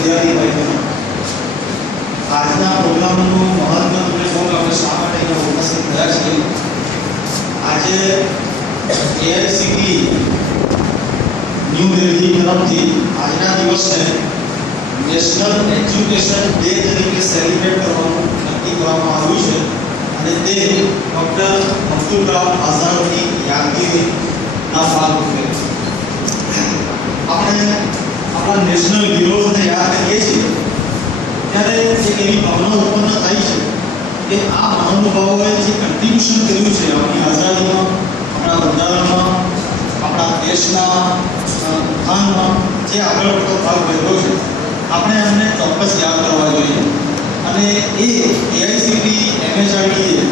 વિદ્યાર્થી ભાઈઓ, આજના પ્રોગ્રામનું મહત્વ તમને કહું કે આપણે શા માટે અહીંયા ઉપસ્થિત થયા છીએ. આજે એઆઈસીટી ન્યૂ દિલ્હી તરફથી આજના દિવસને નેશનલ એજ્યુકેશન ડે તરીકે સેલિબ્રેટ કરવાનું નક્કી કરવામાં આવ્યું છે અને તે ડૉક્ટર અબ્દુલ કલામ આઝાદની યાદગીરીના ભાગરૂપે આપણે આપણા નેશનલ હીરોઝને યાદ કરીએ છીએ ત્યારે એક એવી ભાવના ઉત્પન્ન થાય છે કે આ મહાનુભાવોએ જે કન્ટ્રીબ્યુશન કર્યું છે આપણી આઝાદીમાં, આપણા બંધારણમાં, આપણા દેશના ઉત્થાનમાં જે આગળ પડતો ભાગ ભજવ્યો છે, આપણે એમને ચોક્કસ યાદ કરવા જોઈએ. અને એ એઆઈસીટી એમએચઆરડીએ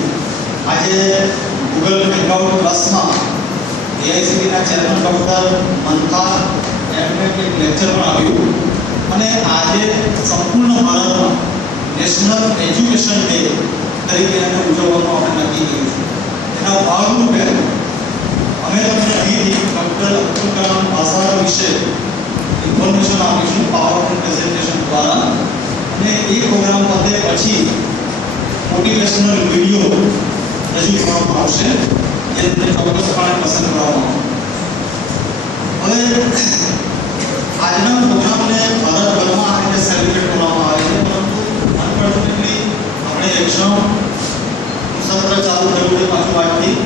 આજે ગૂગલ હેંગઆઉટ પ્લસમાં એઆઈસીટીના ચેરમેન ડૉક્ટર મંથા એમને એક લેક્ચર પણ આપ્યું અને આજે સંપૂર્ણ ભારતમાં નેશનલ એજ્યુકેશન ડે તરીકે એને ઉજવવાનું આપણે નક્કી કર્યું છે. એના ભાગરૂપે અમે તમને અહીંથી ડૉક્ટર અબ્દુલ કલામ આઝાદ વિશે ઇન્ફોર્મેશન આપીશું પાવરપોઈન્ટ પ્રેઝન્ટેશન દ્વારા અને એ પ્રોગ્રામ પતે પછી મોટિવેશનલ વિડીયો રજૂ કરવામાં આવશે જે તમને ચોક્કસપણે પસંદ કરવામાં આવશે. હવે આજના પ્રોગ્રામને ભારતભરમાં આ રીતે સેલિબ્રેટ કરવામાં આવે છે, પરંતુ અનફોર્ચ્યુનેટલી આપણે એક્ઝામ સત્ર ચાલુ થયું છે પાછું આજથી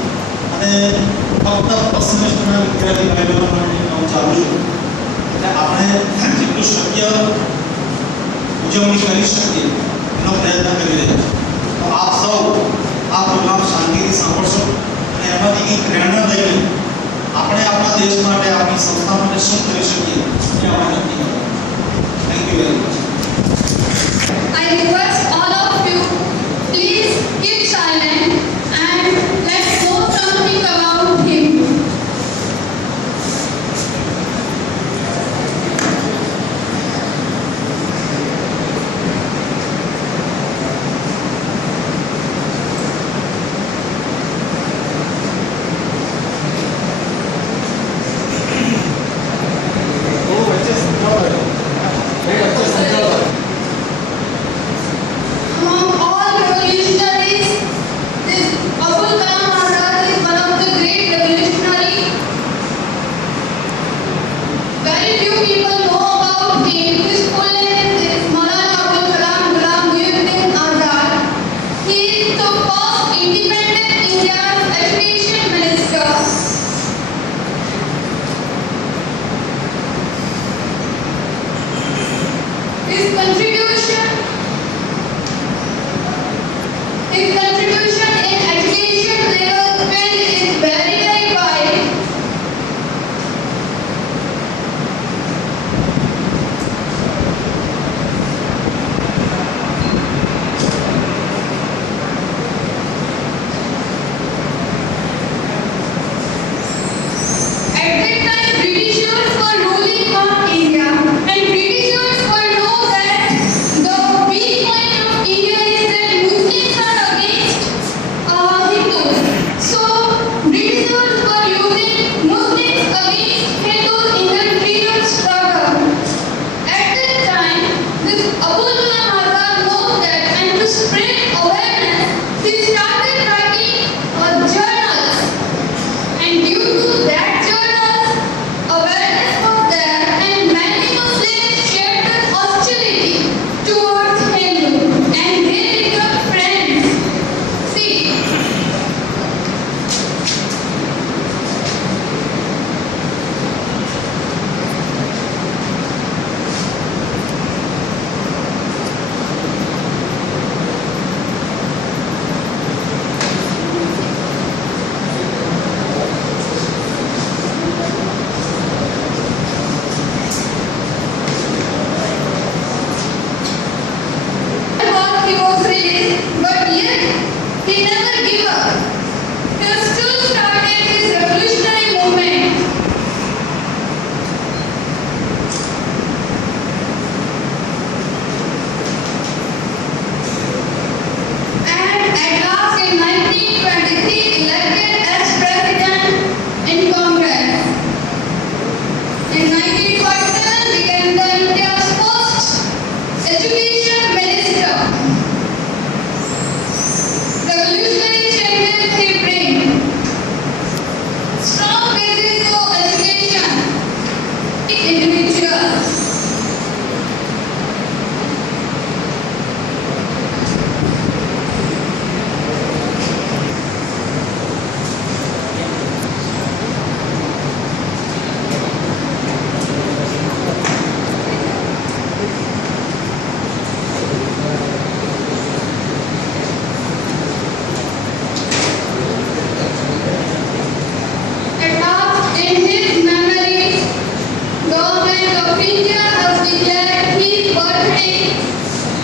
અને ફક્ત ફર્સ્ટ સેમેસ્ટરના વિદ્યાર્થી ભાઈઓ માટે કામ ચાલુ છે એટલે આપણે જેટલું શક્ય ઉજવણી કરી શકીએ એનો પ્રયત્ન કરી રહ્યા છીએ. તો આપ સૌ આ પ્રોગ્રામ શાંતિથી સાંભળશો અને એમાંથી કંઈક પ્રેરણા લઈને આપણે આપણા દેશ માટે, આપણી સંસ્થા માટે શું કરી શકીએ એ આપણે નક્કી કરવું. Thank you very much. I request all of you, please keep silent and let's know something about him. Among all revolutionaries, this Abdul Kalam Azad is one of the great revolutionaries. Very few people know about him. His full name is Maulana Abdul Kalam Ghulam Muhyiddin Azad. He is the first independent Indian education minister. His contribution in education development is very, very wide. At that time, Britishers were ruling on India, and Britishers were know that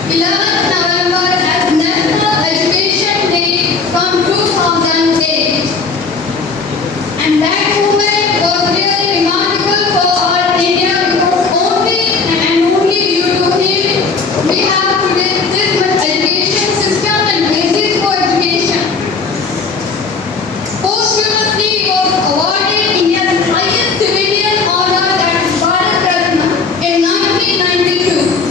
11th November as National Education Day from 2008. And that movement was really remarkable for our India because only due to him we have today this much education system and basis for education. Posthumously he was awarded India's highest civilian honor, that is Bharat Ratna, in 1992.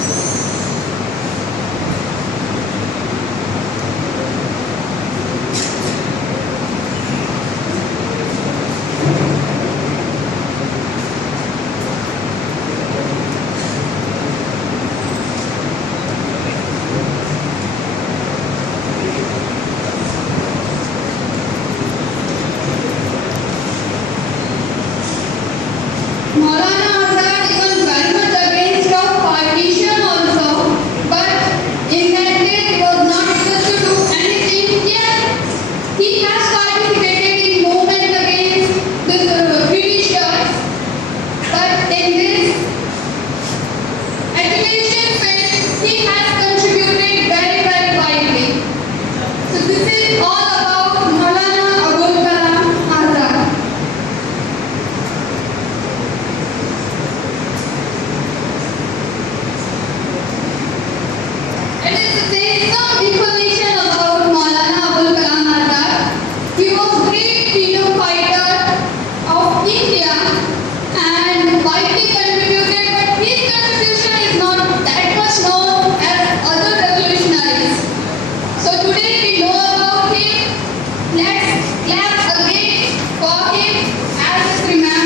Maulana Azad was very much against of partition also, but in that day he was not able to do anything. Yet he has participated in movement against the Britishers, but in this education field he has contributed very widely. So this is all about Maulana Abul Kalam Azad. It is to say some information about Maulana Abul Kalam Azad. He was great freedom fighter of India and widely contributed, but his contribution is not that much known as other revolutionaries. So today we know about him. Let's clap again for him as his remembrance.